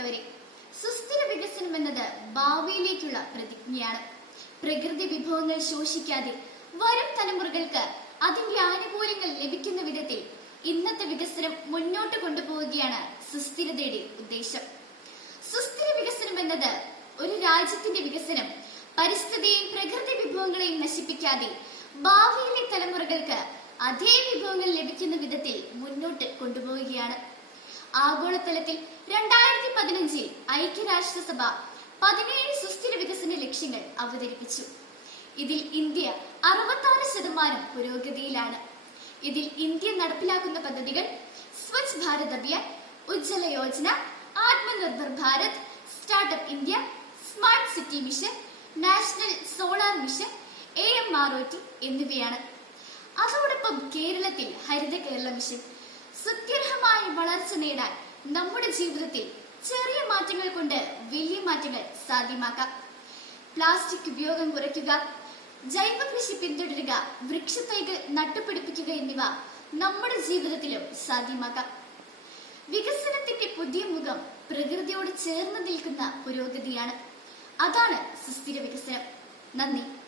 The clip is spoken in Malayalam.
പ്രിയപ്പെട്ടവരെ സുസ്ഥിര വികസനം എന്നത് ഭാവിയിലേക്കുള്ള പ്രതിജ്ഞയാണ്. പ്രകൃതി വിഭവങ്ങൾ ശോഷിക്കാതെ വരും തലമുറകൾക്ക് അതിന്റെ ആനുകൂല്യങ്ങൾ ലഭിക്കുന്ന വിധത്തിൽ ഇന്നത്തെ വികസനം മുന്നോട്ട് കൊണ്ടുപോവുകയാണ് സുസ്ഥിരതയുടെ ഉദ്ദേശം. സുസ്ഥിര വികസനം എന്നത് ഒരു രാജ്യത്തിന്റെ വികസനം പരിസ്ഥിതിയെയും പ്രകൃതി വിഭവങ്ങളെയും നശിപ്പിക്കാതെ ഭാവിയിലെ തലമുറകൾക്ക് അതേ വിഭവങ്ങൾ ലഭിക്കുന്ന വിധത്തിൽ മുന്നോട്ട് കൊണ്ടുപോവുകയാണ്. ആഗോളതലത്തിൽ രണ്ടായിരത്തി ഐക്യരാഷ്ട്രസഭ പതിനേഴ് സുസ്ഥിര വികസന ലക്ഷ്യങ്ങൾ അവതരിപ്പിച്ചു. ഇതിൽ ഇന്ത്യ അറുപത്താറ് ശതമാനം പുരോഗതിയിലാണ്. ഇതിൽ ഇന്ത്യ നടപ്പിലാക്കുന്ന പദ്ധതികൾ Swachh Bharat Abhiyan Ujjwala Yojana Atmanirbhar Bharat startup India smart city mission national solar mission A M R O T എന്നിവയാണ്. അതോടൊപ്പം കേരളത്തിൽ ഹരിത കേരള മിഷൻ സുത്യർഹമായ വളർച്ച നേടാൻ നമ്മുടെ ജീവിതത്തിൽ ചെറിയ മാറ്റങ്ങൾ കൊണ്ട് വലിയ മാറ്റങ്ങൾ സാധ്യമാക്കാം. പ്ലാസ്റ്റിക് ഉപയോഗം കുറയ്ക്കുക ജൈവ കൃഷി പിന്തുടരുക വൃക്ഷത്തൈകൾ നട്ടുപിടിപ്പിക്കുക എന്നിവ നമ്മുടെ ജീവിതത്തിലും സാധ്യമാക്കാം. വികസനത്തിന്റെ പുതിയ മുഖം പ്രകൃതിയോട് ചേർന്ന് നിൽക്കുന്ന പുരോഗതിയാണ്. അതാണ് സുസ്ഥിര വികസനം. നന്ദി.